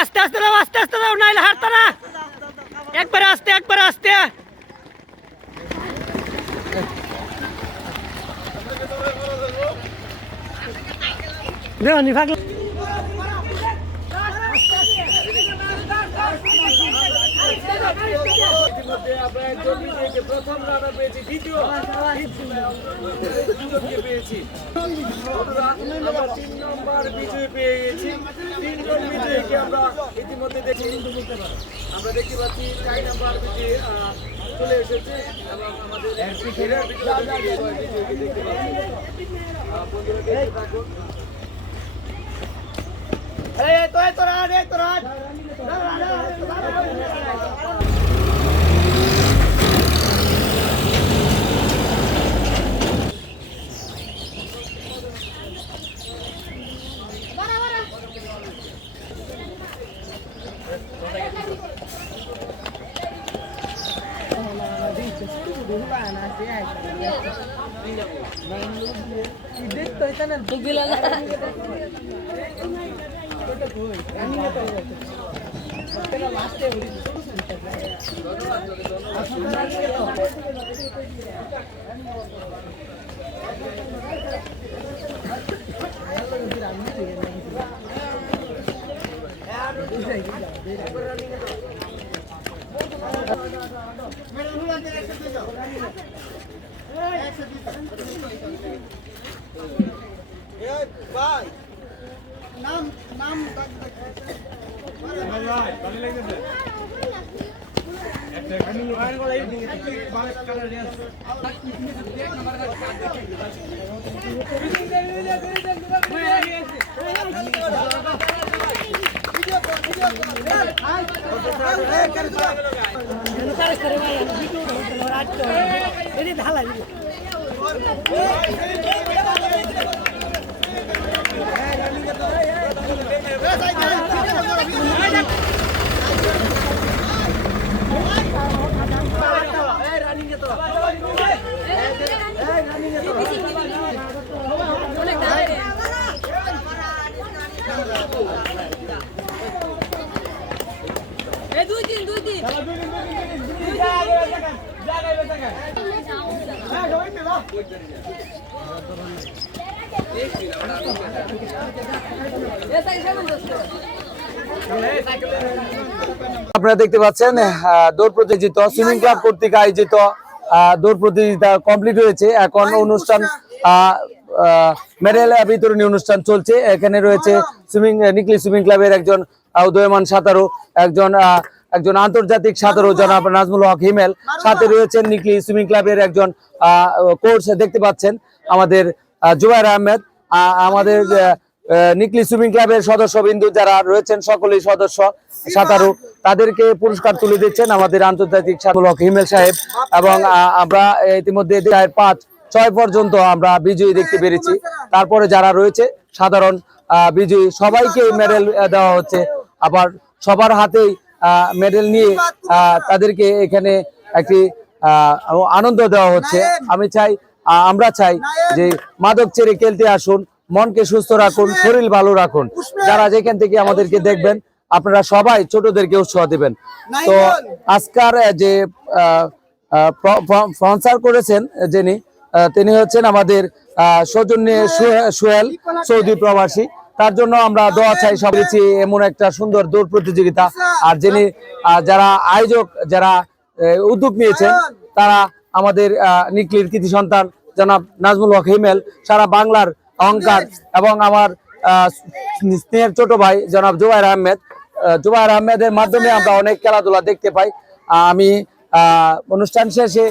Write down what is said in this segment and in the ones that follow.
আস্তে আস্তে দাও, আস্তে আস্তে দাও, নাইলে হারতো না। একবারে আস্তে, একবারে আস্তে। প্রথম রানা পেয়েছি, দ্বিতীয় পেয়েছি, 3 নম্বর বিজয় পেয়ে গেছি। 3জন বিজয়ীকে আমরা ইতিমধ্যে দেখি, আমরা দেখতে পাচ্ছি 4 নম্বর বিজয়ী চলে এসেছে এবং আমাদের বিজয়ীকে দেখতে পাচ্ছি। বন্ধুরা দেখতে থাকুন। আপনারা দেখতে পাচ্ছেন দৌড় প্রতিযোগিতা সুইমিং ক্লাব কর্তৃক আয়োজিত দৌড় প্রতিযোগিতা কমপ্লিট হয়েছে। এখন অনুষ্ঠান মেডেল বিতরণী অনুষ্ঠান চলছে। এখানে রয়েছে নিকলি সুইমিং ক্লাবের একজন উদীয়মান সাঁতারু, একজন আন্তর্জাতিক সাঁতারু জনাব নাজমুল হক হিমেল, সাথে রয়েছেন নিকলি সুইমিং ক্লাবের একজন কোচ দেখতে পাচ্ছেন আমাদের জুবায়ের আহমেদ। আমাদের নিকলি সুইমিং ক্লাবের সদস্যবিন্দু যারা রয়েছেন সকলেই সদস্য সাঁতারু, তাদেরকে পুরস্কার তুলে দিচ্ছেন আমাদের আন্তর্জাতিক নাজমুল হক হিমেল সাহেব। এবং আমরা ইতিমধ্যে 5-6 পর্যন্ত আমরা বিজয়ী দেখতে পেরেছি। তারপরে যারা রয়েছে সাধারণ বিজয়ী সবাইকে মেডেল দেওয়া হচ্ছে। আবার সবার হাতেই মেডেল নিয়ে তাদেরকে এখানে একটি আনন্দ দেওয়া হচ্ছে। আমরা চাই যে মাদক ছেড়ে খেলতে আসুন, মনকে সুস্থ রাখুন, শরীর ভালো রাখুন। যারা যেখান থেকে আমাদেরকে দেখবেন আপনারা সবাই ছোটদেরকে উৎসাহ দিবেন। তো আজকার যে স্পন্সর করেছেন তিনি হচ্ছেন আমাদের সৌজন্যে সোহেল, সৌদি প্রবাসী। তার জন্য আমরা দোয়া চাই সবাই। এমন একটা সুন্দর দৌড় প্রতিযোগিতা, আর যারা আয়োজক, যারা উদ্যোগ নিয়েছেন তারা আমাদের নিকলির কৃতি সন্তান জনাব নাজমুল হক হিমেল, সারা বাংলার অহংকার, এবং আমার স্নেহের ছোট ভাই জনাব জুবায়ের আহমেদ। জুবায়ের আহমেদের মাধ্যমে আমরা অনেক খেলাধুলা দেখতে পাই। আমি অনুষ্ঠান শেষে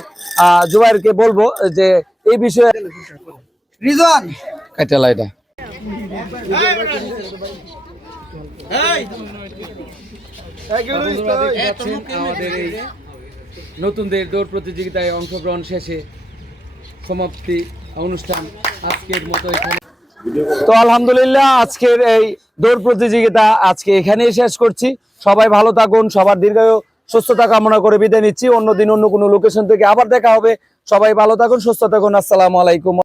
জুবায়েরকে বলবো যে এই বিষয়ে রিজওয়ান কাটালাইটা আমাদের এই নতুনদের দৌড় প্রতিযোগিতায় অংশগ্রহণ শেষে সমাপ্তি অনুষ্ঠান আজকের মতো এখানে। তো আলহামদুলিল্লাহ আজকের এই দৌড় প্রতিযোগিতা আজকে এখানেই শেষ করছি। সবাই ভালো থাকুন, সবার দীর্ঘায়ু সুস্থতা কামনা করে বিদায় নিচ্ছি। অন্যদিন অন্য কোনো লোকেশন থেকে আবার দেখা হবে। সবাই ভালো থাকুন, সুস্থ থাকুন। আসসালামু আলাইকুম।